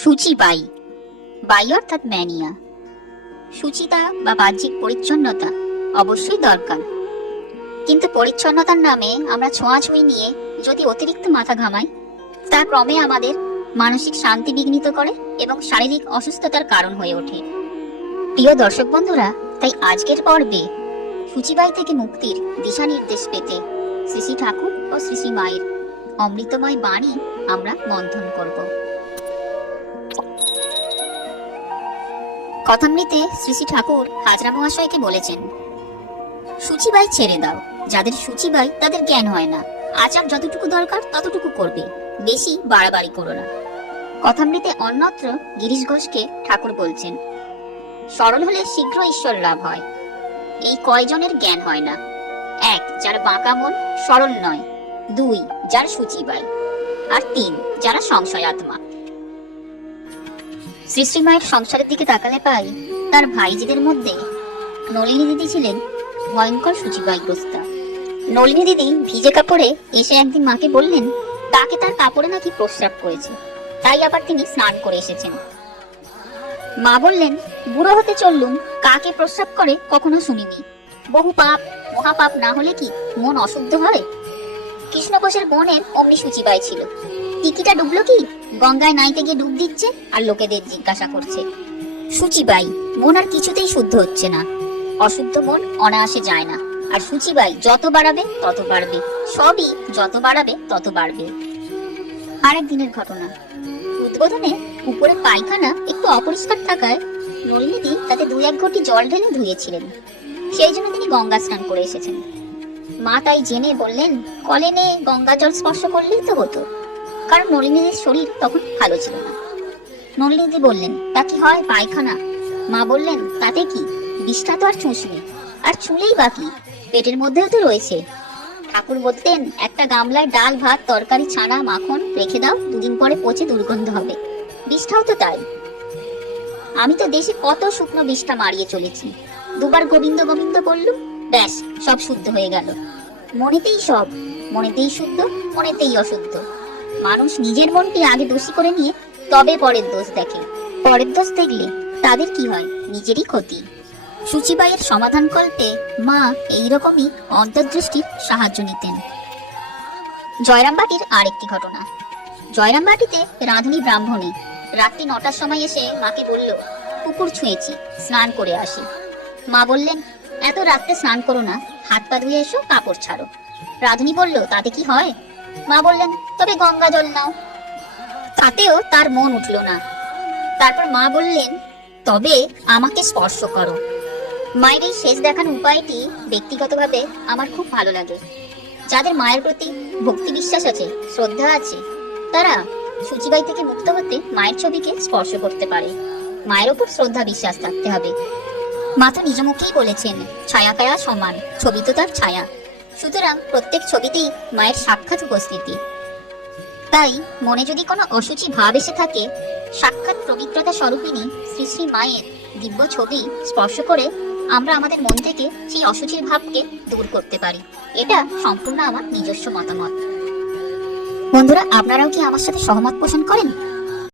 সূচি বাই। অর্থাৎ ম্যানিয়া। সুচিতা বা বাহ্যিক পরিচ্ছন্নতা অবশ্যই দরকার। কিন্তু পরিচ্ছন্নতার নামে আমরা ছোঁয়াছুঁই নিয়ে যদি অতিরিক্ত মাথা ঘামাই, তা ক্রমে আমাদের মানসিক শান্তি বিঘ্নিত করে এবং শারীরিক অসুস্থতার কারণ হয়ে ওঠে। প্রিয় দর্শক বন্ধুরা, তাই আজকের পর্বে সূচিবাই থেকে মুক্তির দিশা নির্দেশ পেতে শ্রী শ্রী ঠাকুর ও শ্রী শ্রী মায়ের অমৃতময় বাণী আমরা মন্থন করব। কথামৃতে শ্রী শ্রী ঠাকুর হাজরা মহাশয়কে বলেছেন, সূচিবাই ছেড়ে দাও। যাদের সূচিবাই, তাদের জ্ঞান হয় না। আচার যতটুকু দরকার, ততটুকু করবে। বেশি বাড়াবাড়ি করো না। কথামৃতে অন্যত্র গিরিশ ঘোষকে ঠাকুর বলছেন, সরল হলে শীঘ্র ঈশ্বর লাভ হয়। এই কয়জনের জ্ঞান হয় না? এক, যার বাঁকা মন সরল নয়। দুই, যার সূচিবাই। আর তিন, যারা সংশয় আত্মা শ্রী মায়ের সংসারের দিকে তাকালে পাই তার ভাইজিদের মধ্যে নলিনী দিদি ছিলেন ভয়ঙ্কর সূচিবাইগ্রস্তা নলিনী দিদি ভিজে কাপড়ে এসে একদিন মাকে বললেন, তাকে তার কাপড়ে নাকি প্রস্রাব করেছে। তাই আবার তিনি স্নান করে এসেছেন। মা বললেন, বুড়ো হতে চললুম, কাকে প্রস্রাব করে কখনো শুনিনি। বহু পাপ, মহাপাপ না হলে কি মন অশুদ্ধ হয়? কৃষ্ণ ঘোষের বোনের অমনি সূচিবাই ছিল। টিকিটা ডুবলো কি? গঙ্গায় নাইতে গিয়ে ডুব দিচ্ছে আর লোকেদের জিজ্ঞাসা করছে। সূচিবাই মন আর কিছুতেই শুদ্ধ হচ্ছে না। অশুদ্ধ মন অনায়াসে যায় না। আর সূচিবাই যত বাড়াবে, তত বাড়বে। সবই যত বাড়াবে, তত বাড়বে। আরেক দিনের ঘটনা। উদ্বোধনে উপরে পায়খানা একটু অপরিষ্কার থাকায় নলিনীদি তাতে দুই এক ঘটি জল ঢেলে ধুয়েছিলেন। সেই জন্য তিনি গঙ্গা স্নান করে এসেছেন। মা তাই জেনে বললেন, কলেনে গঙ্গা জল স্পর্শ করলেই তো হতো। কারণ নলিনীদের শরীর তখন ভালো ছিল না। নলিনীদি বললেন, তা কি হয় পায়খানা? মা বললেন, তাতে কি? বিষটা তো আর চুষবে আর ছুলেই বাকি পেটের মধ্যেও তো রয়েছে। ঠাকুর বলতেন, একটা গামলায় ডাল, ভাত, তরকারি, ছানা, মাখন রেখে দাও, দুদিন পরে পচে দুর্গন্ধ হবে। বিষটাও তো তাই। আমি তো দেশে কত শুকনো বিষটা মারিয়ে চলেছি। দুবার গোবিন্দ গোবিন্দ বললুম, ব্যাস, সব শুদ্ধ হয়ে গেল। মনেতেই সব, মনেতেই শুদ্ধ, মনেতেই অশুদ্ধ। মানুষ নিজের মনকে আগে দোষী করে নিয়ে তবে পরের দোষ দেখে। পরের দোষ দেখলে তাদের কি হয়? নিজেরই ক্ষতি। সূচিবাইয়ের সমাধান কল্পে মা এইরকমই অন্তর্দৃষ্টির সাহায্য নিতেন। জয়রামবাটির আরেকটি ঘটনা। জয়রামবাটিতে রাঁধুনি ব্রাহ্মণী রাত্রি নটার সময় এসে মাকে বলল, পুকুর ছুঁয়েছি, স্নান করে আসি। মা বললেন, এত রাত্রে স্নান করো না, হাত পা ধুয়ে এসো, কাপড় ছাড়ো। রাধুনি বলল, তাতে কি হয়? মা বললেন, তবে গঙ্গা জল নাও। তাতেও তার মন উঠল না। তারপর মা বললেন, তবে আমাকে স্পর্শ করো। মায়ের এই শেষ দেখানো উপায়টি ব্যক্তিগতভাবে আমার খুব ভালো লাগে। যাদের মায়ের প্রতি ভক্তি বিশ্বাস আছে, শ্রদ্ধা আছে, তারা সূচিবাই থেকে মুক্ত হতে মায়ের ছবিকে স্পর্শ করতে পারে। মায়ের ওপর শ্রদ্ধা বিশ্বাস থাকতে হবে। মা তো নিজ মুখেই বলেছেন সমান, ছবি তো তার ছায়া। সুতরাং প্রত্যেক ছবিতেই মায়ের সাক্ষাৎ উপস্থিতি। তাই মনে যদি কোনো অসুচি ভাব এসে থাকে, সাক্ষাৎ পবিত্রতা স্বরূপিনী শ্রী শ্রী মায়ের দিব্য ছবি স্পর্শ করে আমরা আমাদের মন থেকে সেই অসুচির ভাবকে দূর করতে পারি। এটা সম্পূর্ণ আমার নিজস্ব মতামত। বন্ধুরা, আপনারাও কি আমার সাথে সহমত পোষণ করেন?